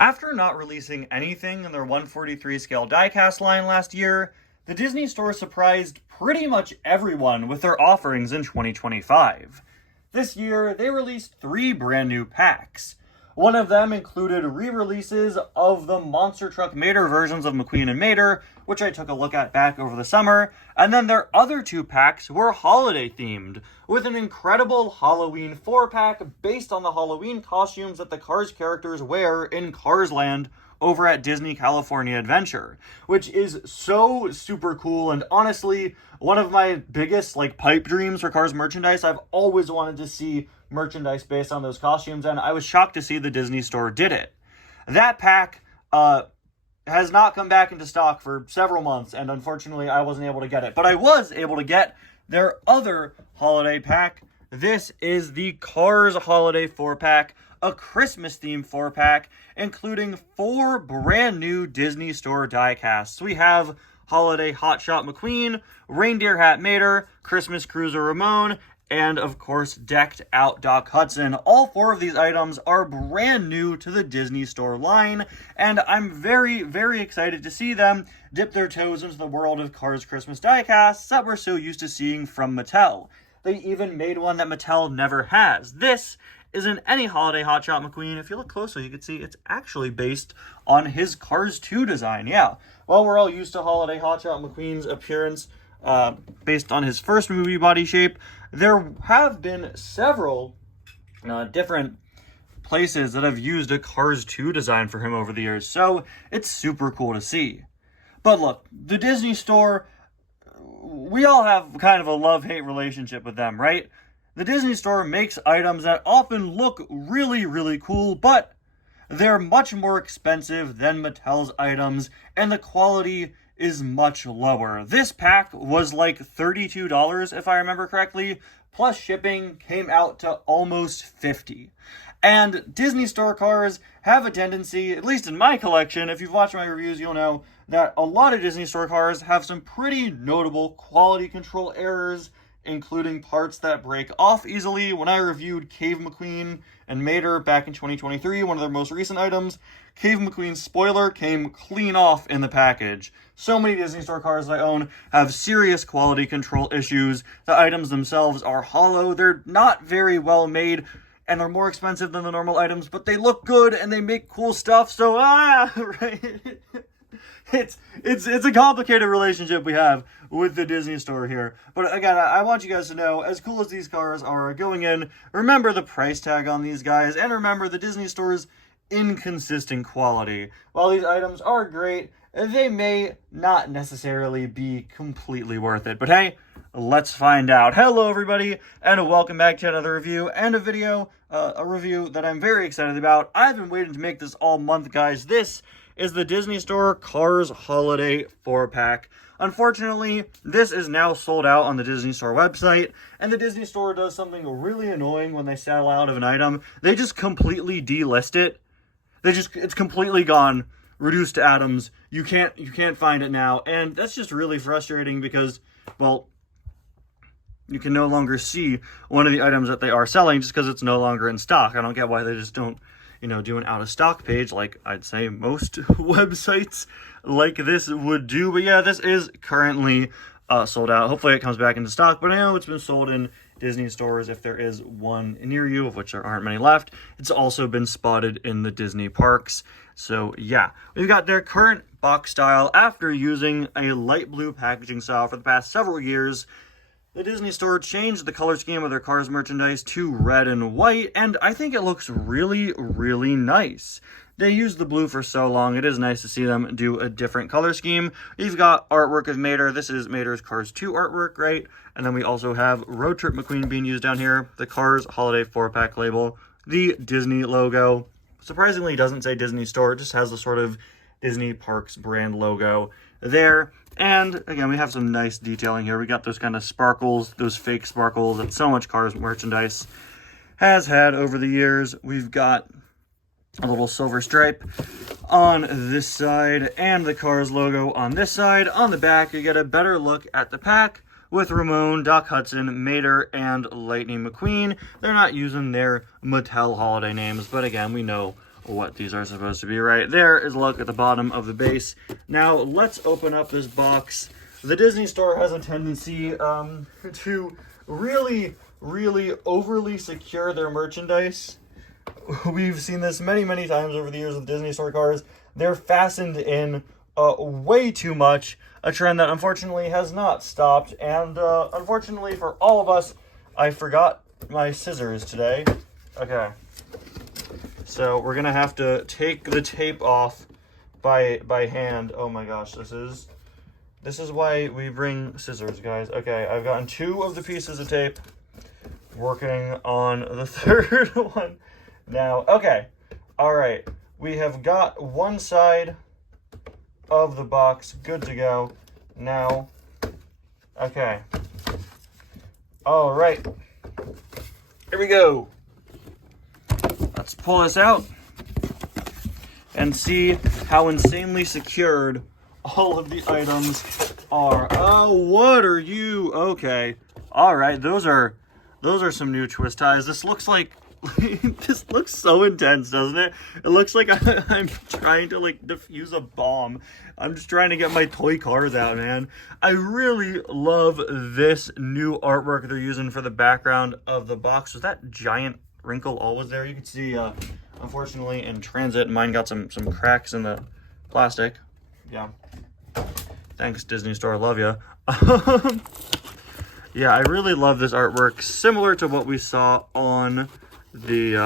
After not releasing anything in their 143 scale diecast line last year, the Disney Store surprised pretty much everyone with their offerings in 2025. This year, they released 3 brand new packs. One of them included re-releases of the Monster Truck Mater versions of McQueen and Mater, which I took a look at back over the summer, and then their other 2 packs were holiday themed, with an incredible Halloween 4-pack based on the Halloween costumes that the Cars characters wear in Cars Land over at Disney California Adventure, which is so super cool, and honestly, one of my biggest pipe dreams for Cars merchandise. I've always wanted to see merchandise based on those costumes, and I was shocked to see the Disney Store did it. That pack has not come back into stock for several months, and unfortunately I wasn't able to get it, but I was able to get their other holiday pack. This is the Cars Holiday 4-pack, a Christmas themed 4-pack, including 4 brand new Disney Store diecasts. We have Holiday Hotshot McQueen, Reindeer Hat Mater, Christmas Cruiser Ramon, and of course decked out Doc Hudson. All 4 of these items are brand new to the Disney Store line, and I'm very, very excited to see them dip their toes into the world of Cars Christmas diecasts that we're so used to seeing from Mattel. They even made one that Mattel never has. This isn't any Holiday Hotshot McQueen. If you look closely, you can see it's actually based on his Cars 2 design. Yeah, well, we're all used to Holiday Hotshot McQueen's appearance based on his first movie body shape. There have been several different places that have used a Cars 2 design for him over the years, so it's super cool to see. But look, the Disney Store, we all have kind of a love-hate relationship with them, right? The Disney Store makes items that often look really, really cool, but they're much more expensive than Mattel's items, and the quality is much lower. This pack was like $32, if I remember correctly, plus shipping came out to almost $50. And Disney Store cars have a tendency, at least in my collection, if you've watched my reviews, you'll know that a lot of Disney Store cars have some pretty notable quality control errors, including parts that break off easily. When I reviewed Cave McQueen and Mater back in 2023, one of their most recent items, Cave McQueen's spoiler came clean off in the package. So many Disney Store cars I own have serious quality control issues. The items themselves are hollow, they're not very well made, and they're more expensive than the normal items, but they look good and they make cool stuff, so right? It's a complicated relationship we have with the Disney Store here. But again, I want you guys to know, as cool as these cars are going in, remember the price tag on these guys, and remember the Disney Store's inconsistent quality. While these items are great, they may not necessarily be completely worth it. But hey, let's find out. Hello everybody, and welcome back to another review and a video, a review that I'm very excited about. I've been waiting to make this all month, guys. This is the Disney Store Cars Holiday 4-pack. Unfortunately, this is now sold out on the Disney Store website, and the Disney Store does something really annoying when they sell out of an item. They just completely delist it. It's completely gone, reduced to atoms. You can't find it now, and that's just really frustrating because, well, you can no longer see one of the items that they are selling just because it's no longer in stock. I don't get why they just don't, do an out of stock page like I'd say most websites like this would do. But yeah, this is currently sold out. Hopefully it comes back into stock, but I know it's been sold in Disney stores if there is one near you, of which there aren't many left. It's also been spotted in the Disney parks. So yeah, we've got their current box style after using a light blue packaging style for the past several years. The Disney Store changed the color scheme of their Cars merchandise to red and white, and I think it looks really, really nice. They used the blue for so long, it is nice to see them do a different color scheme. You've got artwork of Mater. This is Mater's Cars 2 artwork, right? And then we also have Road Trip McQueen being used down here, the Cars Holiday 4-pack label, the Disney logo. Surprisingly, it doesn't say Disney Store, it just has the sort of Disney Parks brand logo there. And again, we have some nice detailing here. We got those kind of sparkles, those fake sparkles that so much Cars merchandise has had over the years. We've got a little silver stripe on this side and the Cars logo on this side. On the back, you get a better look at the pack with Ramon, Doc Hudson, Mater, and Lightning McQueen. They're not using their Mattel holiday names, but again, we know what these are supposed to be. Right there is a look at the bottom of the base. Now, let's open up this box. The Disney Store has a tendency to really overly secure their merchandise. We've seen this many times over the years with Disney Store cars. They're fastened in way too much, a trend that unfortunately has not stopped. And unfortunately for all of us, I forgot my scissors today. Okay, so we're gonna have to take the tape off by hand. Oh my gosh, this is why we bring scissors, guys. Okay, I've gotten 2 of the pieces of tape, working on the 3rd one now. Okay, all right, we have got one side of the box good to go now. Okay, all right, here we go. Let's pull this out and see how insanely secured all of the items are. Oh, what are you? Okay, all right, those are some new twist ties. This looks like this looks so intense, doesn't it? It looks like I'm trying to like defuse a bomb. I'm just trying to get my toy cars out, man. I really love this new artwork they're using for the background of the box. Was that giant wrinkle always there? You can see, unfortunately, in transit, mine got some cracks in the plastic. Yeah. Thanks, Disney Store. Love ya. Yeah, I really love this artwork. Similar to what we saw on the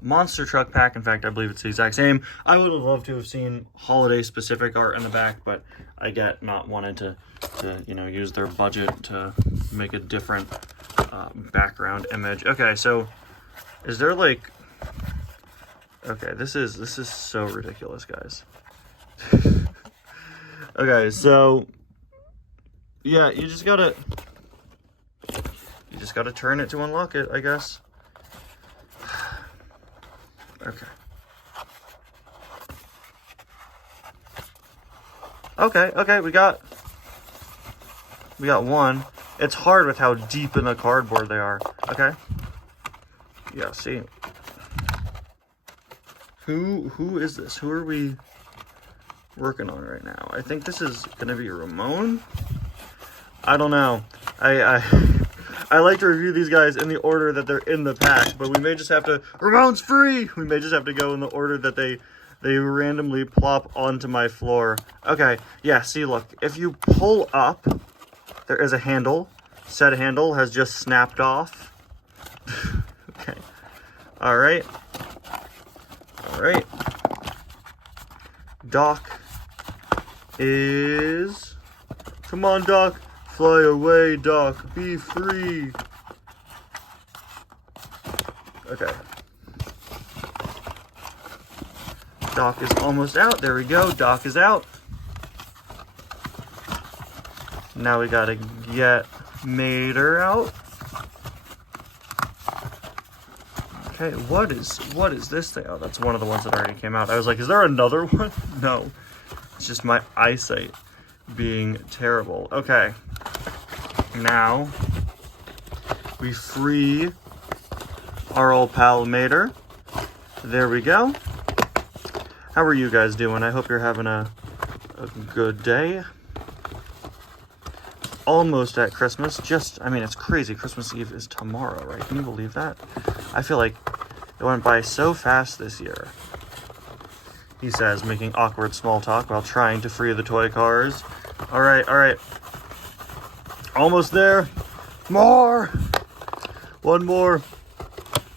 monster truck pack. In fact, I believe it's the exact same. I would have loved to have seen holiday specific art in the back, but I get not wanting to use their budget to make a different background image. Okay, so is there like, okay, this is so ridiculous, guys. Okay, so yeah, you just gotta turn it to unlock it, I guess. Okay. Okay, we got one. It's hard with how deep in the cardboard they are. Okay. Yeah, see. Who is this? Who are we working on right now? I think this is gonna be Ramon. I don't know. I like to review these guys in the order that they're in the pack, but we may just have to, Ramon's free! We may just have to go in the order that they randomly plop onto my floor. Okay, yeah, see, look, if you pull up, there is a handle. Said handle has just snapped off. Okay. Alright. Alright. Doc is... Come on, Doc. Fly away, Doc. Be free. Okay. Doc is almost out. There we go. Doc is out. Now we gotta get Mater out. Okay, what is this thing? Oh, that's one of the ones that already came out. I was like, is there another one? No. It's just my eyesight being terrible. Okay. Now we free our old pal Mater. There we go. How are you guys doing? I hope you're having a good day. Almost at Christmas. I mean, it's crazy. Christmas Eve is tomorrow, right? Can you believe that? I feel like it went by so fast this year. He says, making awkward small talk while trying to free the toy cars. All right. Almost there. More. One more.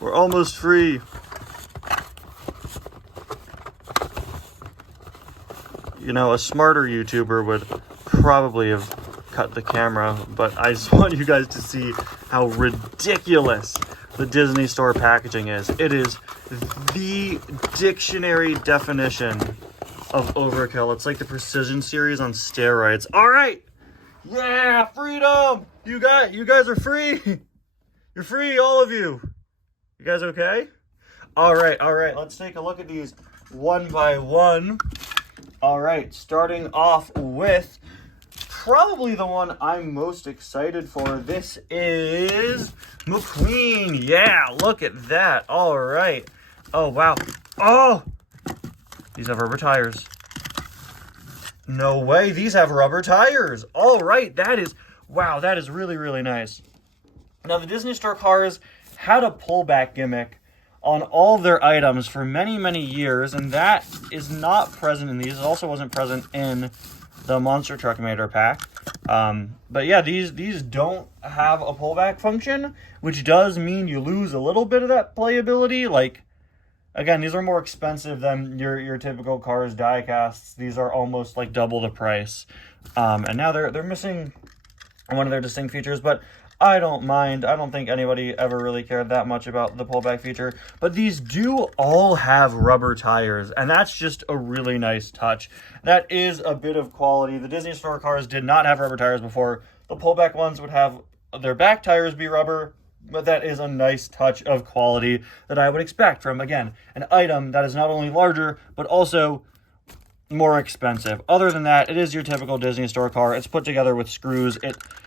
We're almost free. You know, a smarter YouTuber would probably have cut the camera, but I just want you guys to see how ridiculous the Disney Store packaging is. It is the dictionary definition of overkill. It's like the Precision series on steroids. All right. Yeah, freedom. You guys are free. You're free, all of you. You guys okay? All right. Let's take a look at these one by one. All right, starting off with probably the one I'm most excited for. This is McQueen. Yeah, look at that. All right. Oh, wow. Oh, these have rubber tires. No way, these have rubber tires. All right, wow, that is really, really nice. Now, the Disney Store cars had a pullback gimmick on all of their items for many, many years, and that is not present in these. It also wasn't present in the Monster Truckmator pack. But yeah, these don't have a pullback function, which does mean you lose a little bit of that playability. Like, again, these are more expensive than your typical Cars die casts. These are almost like double the price. And now they're missing one of their distinct features, but I don't mind. I don't think anybody ever really cared that much about the pullback feature. But these do all have rubber tires, and that's just a really nice touch. That is a bit of quality. The Disney Store cars did not have rubber tires before. The pullback ones would have their back tires be rubber, but that is a nice touch of quality that I would expect from, again, an item that is not only larger, but also more expensive. Other than that, it is your typical Disney Store car. It's put together with screws.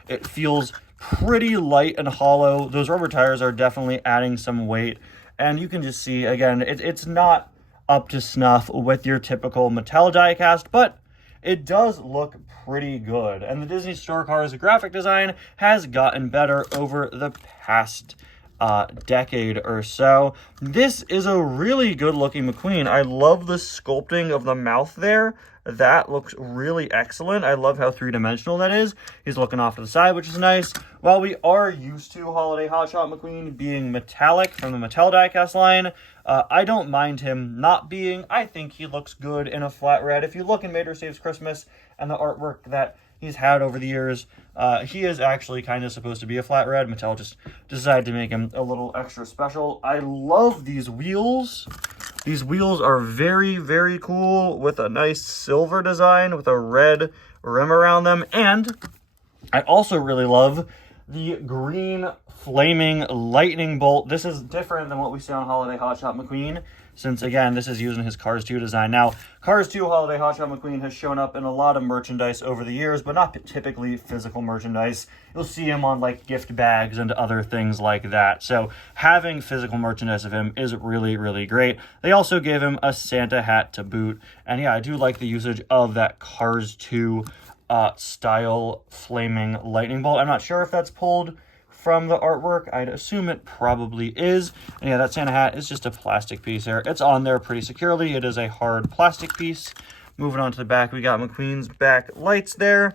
It feels pretty light and hollow. Those rubber tires are definitely adding some weight. And you can just see, again, it's not up to snuff with your typical Mattel diecast, but it does look pretty good. And the Disney Store cars graphic design has gotten better over the past decade or so. This is a really good looking McQueen. I love the sculpting of the mouth there. That looks really excellent. I love how three-dimensional that is. He's looking off to the side, which is nice. While we are used to Holiday Hot Shot McQueen being metallic from the Mattel diecast line, I don't mind him not being. I think he looks good in a flat red. If you look in Mater Saves Christmas and the artwork that he's had over the years, he is actually kind of supposed to be a flat red. Mattel just decided to make him a little extra special. I love these wheels. These wheels are very, very cool with a nice silver design with a red rim around them. And I also really love the green flaming lightning bolt. This is different than what we see on Holiday Hot Shot McQueen, since, again, this is using his Cars 2 design. Now, Cars 2 Holiday Hot Shot McQueen has shown up in a lot of merchandise over the years, but not typically physical merchandise. You'll see him on, like, gift bags and other things like that. So having physical merchandise of him is really, really great. They also gave him a Santa hat to boot. And, yeah, I do like the usage of that Cars 2 style flaming lightning bolt. I'm not sure if that's pulled from the artwork. I'd assume it probably is. And yeah, that Santa hat is just a plastic piece there. It's on there pretty securely. It is a hard plastic piece. Moving on to the back, we got McQueen's back lights there.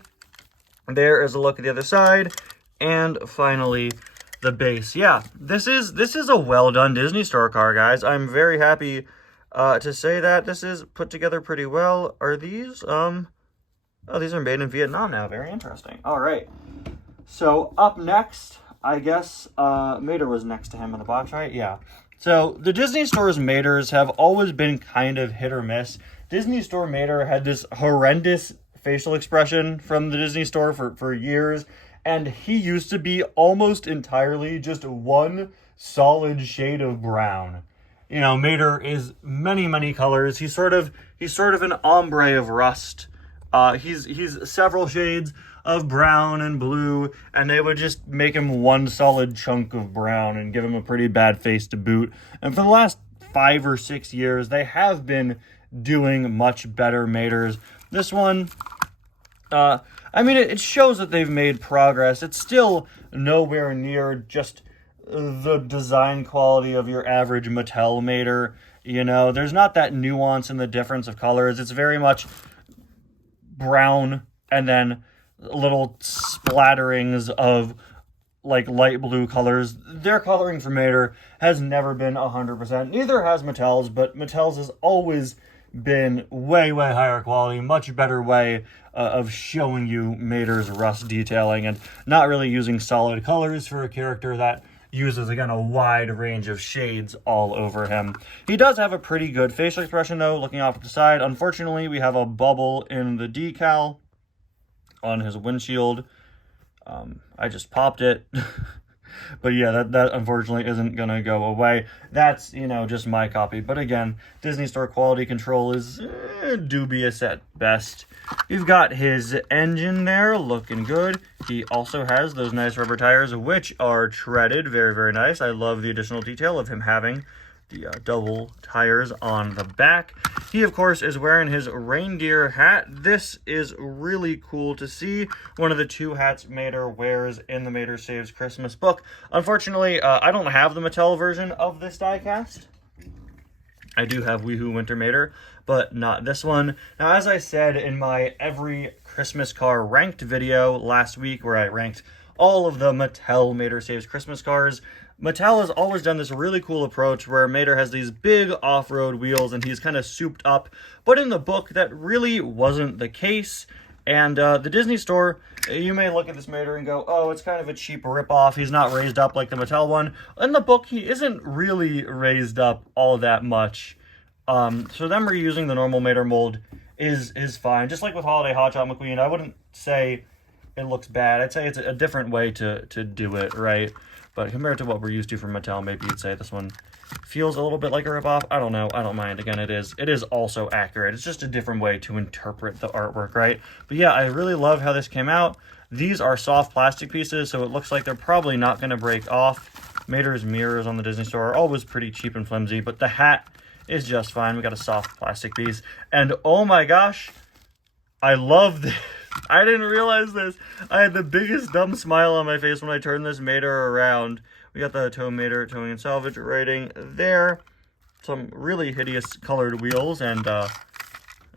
There is a look at the other side. And finally, the base. Yeah, this is a well done Disney Store car, guys. I'm very happy to say that this is put together pretty well. Are these oh, these are made in Vietnam now. Very interesting. All right. So up next, I guess Mater was next to him in the box, right? Yeah. So the Disney Store's Maters have always been kind of hit or miss. Disney Store Mater had this horrendous facial expression from the Disney Store for years, and he used to be almost entirely just one solid shade of brown. You know, Mater is many, many colors. He's sort of an ombre of rust. He's several shades of brown and blue, and they would just make him one solid chunk of brown and give him a pretty bad face to boot. And for the last 5 or 6 years, they have been doing much better Maters. This one, I mean, it shows that they've made progress. It's still nowhere near just the design quality of your average Mattel Mater. You know, there's not that nuance in the difference of colors. It's very much brown and then little splatterings of like light blue colors. Their coloring for Mater has never been 100%. Neither has Mattel's, but Mattel's has always been way, way higher quality, much better way of showing you Mater's rust detailing and not really using solid colors for a character that uses, again, a wide range of shades all over him. He does have a pretty good facial expression, though, looking off to the side. Unfortunately, we have a bubble in the decal on his windshield. I just popped it. But yeah, that unfortunately isn't gonna go away. That's, you know, just my copy. But again, Disney Store quality control is dubious at best. You've got his engine there, looking good. He also has those nice rubber tires, which are treaded, very, very nice. I love the additional detail of him having the double tires on the back. He, of course, is wearing his reindeer hat. This is really cool to see. One of the two hats Mater wears in the Mater Saves Christmas book. Unfortunately, I don't have the Mattel version of this diecast. I do have Weehoo Winter Mater, but not this one. Now, as I said in my every Christmas car ranked video last week, where I ranked all of the Mattel Mater Saves Christmas cars, Mattel has always done this really cool approach where Mater has these big off-road wheels and he's kind of souped up, but in the book that really wasn't the case. And the Disney Store, you may look at this Mater and go, oh, it's kind of a cheap ripoff. He's not raised up like the Mattel one. In the book, he isn't really raised up all that much. So them reusing the normal Mater mold is fine. Just like with Holiday Hot Shot McQueen, I wouldn't say it looks bad. I'd say it's a different way to do it, right? But compared to what we're used to from Mattel, maybe you'd say this one feels a little bit like a ripoff. I don't know. I don't mind. Again, it is also accurate. It's just a different way to interpret the artwork, right? But yeah, I really love how this came out. These are soft plastic pieces, so it looks like they're probably not going to break off. Mater's mirrors on the Disney Store are always pretty cheap and flimsy, but the hat is just fine. We got a soft plastic piece. And oh my gosh, I love this. I didn't realize this. I had the biggest dumb smile on my face when I turned this Mater around. We got the Tow Mater Towing and Salvage writing there. Some really hideous colored wheels, and oh,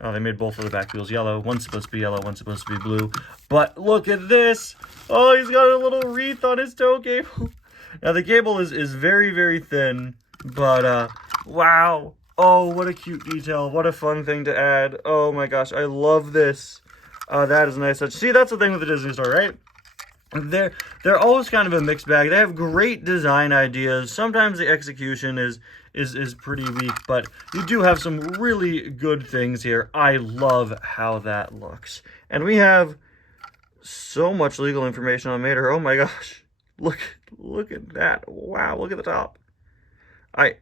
they made both of the back wheels yellow. One's supposed to be yellow, one's supposed to be blue. But look at this. Oh, he's got a little wreath on his tow cable. Now, the cable is very, very thin, but wow. Oh, what a cute detail. What a fun thing to add. Oh my gosh, I love this. That is a nice touch. See, that's the thing with the Disney Store, right? They're always kind of a mixed bag. They have great design ideas. Sometimes the execution is pretty weak, but you do have some really good things here. I love how that looks. And we have so much legal information on Mater. Oh my gosh. Look at that. Wow, look at the top. I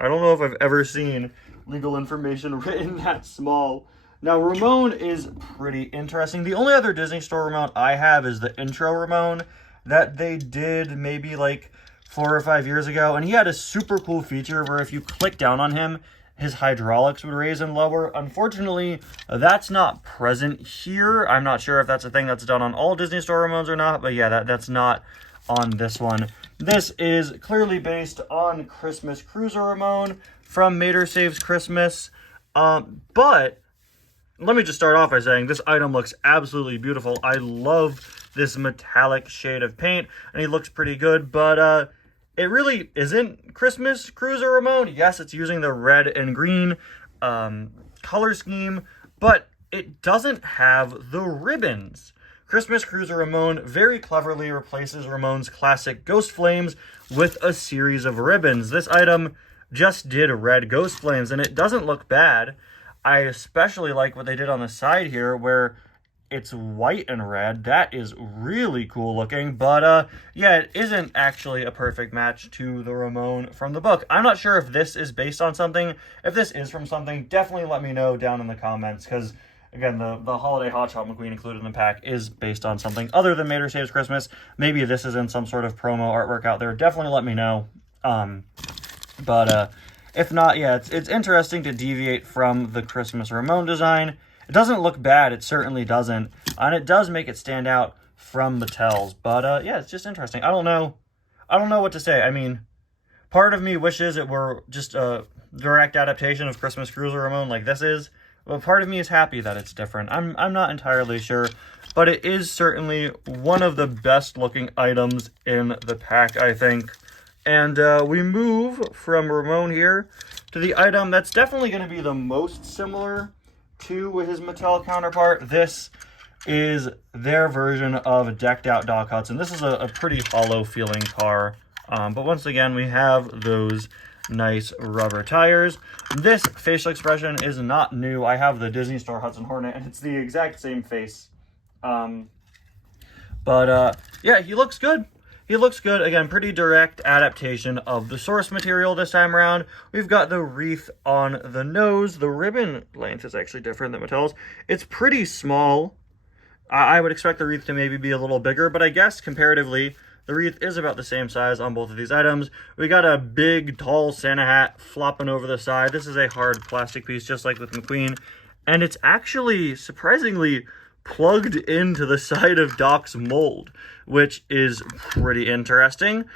don't know if I've ever seen legal information written that small. Now, Ramon is pretty interesting. The only other Disney Store Ramon I have is the intro Ramon that they did maybe like 4 or 5 years ago. And he had a super cool feature where if you click down on him, his hydraulics would raise and lower. Unfortunately, that's not present here. I'm not sure if that's a thing that's done on all Disney Store Ramones or not. But yeah, that's not on this one. This is clearly based on Christmas Cruiser Ramon from Mater Saves Christmas. But let me just start off by saying this item looks absolutely beautiful. I love this metallic shade of paint, and he looks pretty good, but it really isn't Christmas Cruiser Ramon. Yes, it's using the red and green color scheme, but it doesn't have the ribbons. Christmas Cruiser Ramon very cleverly replaces Ramon's classic Ghost Flames with a series of ribbons. This item just did red Ghost Flames, and it doesn't look bad. I especially like what they did on the side here where it's white and red. That is really cool looking, but yeah, it isn't actually a perfect match to the Ramon from the book. I'm not sure if this is based on something. If this is from something, definitely let me know down in the comments, because again, the Holiday Hot Shot McQueen included in the pack is based on something other than Mater Saves Christmas. Maybe this is in some sort of promo artwork out there. Definitely let me know. If not, yeah, it's interesting to deviate from the Christmas Ramon design. It doesn't look bad, it certainly doesn't, and it does make it stand out from Mattel's. But yeah, it's just interesting. I don't know what to say. I mean, part of me wishes it were just a direct adaptation of Christmas Cruiser Ramon like this is, but part of me is happy that it's different. I'm not entirely sure, but it is certainly one of the best looking items in the pack, I think. And we move from Ramon here to the item that's definitely going to be the most similar to his Mattel counterpart. This is their version of Decked Out Doc Hudson. This is a pretty hollow feeling car. But once again, we have those nice rubber tires. This facial expression is not new. I have the Disney Store Hudson Hornet, and it's the exact same face. Yeah, he looks good. he looks good. Again, pretty direct adaptation of the source material this time around. We've got the wreath on the nose. The ribbon length is actually different than Mattel's. It's pretty small. I would expect the wreath to maybe be a little bigger, but I guess comparatively, the wreath is about the same size on both of these items. We got a big, tall Santa hat flopping over the side. This is a hard plastic piece, just like with McQueen. And it's actually, surprisingly, plugged into the side of Doc's mold, which is pretty interesting.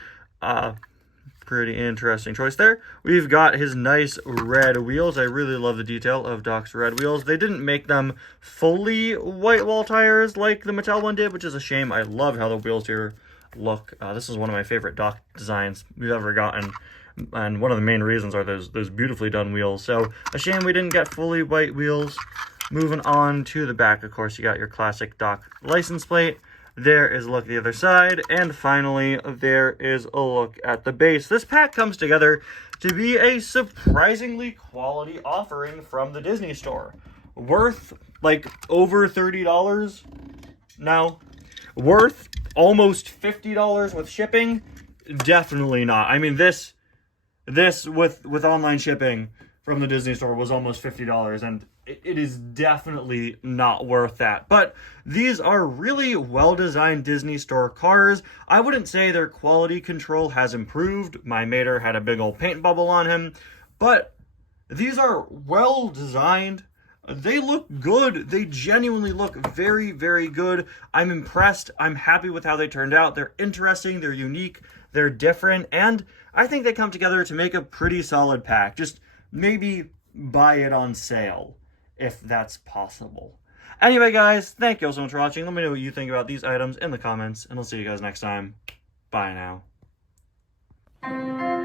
Pretty interesting choice there. We've got his nice red wheels. I really love the detail of Doc's red wheels. They didn't make them fully white wall tires like the Mattel one did, which is a shame. I love how the wheels here look. This is one of my favorite Doc designs we've ever gotten, and one of the main reasons are those beautifully done wheels. So a shame we didn't get fully white wheels. Moving on to the back, of course, you got your classic Doc license plate. There is a look at the other side, and finally there is a look at the base. This pack comes together to be a surprisingly quality offering from the Disney Store. Worth like over $30 now. Worth almost $50 with shipping? Definitely not. I mean, this with online shipping from the Disney Store was almost $50, and it is definitely not worth that. But these are really well-designed Disney Store cars. I wouldn't say their quality control has improved. My Mater had a big old paint bubble on him, but these are well-designed. They look good. They genuinely look very, very good. I'm impressed. I'm happy with how they turned out. They're interesting, they're unique, they're different, and I think they come together to make a pretty solid pack. Just maybe buy it on sale, if that's possible. Anyway, guys, thank you all so much for watching. Let me know what you think about these items in the comments, and I'll see you guys next time. Bye now.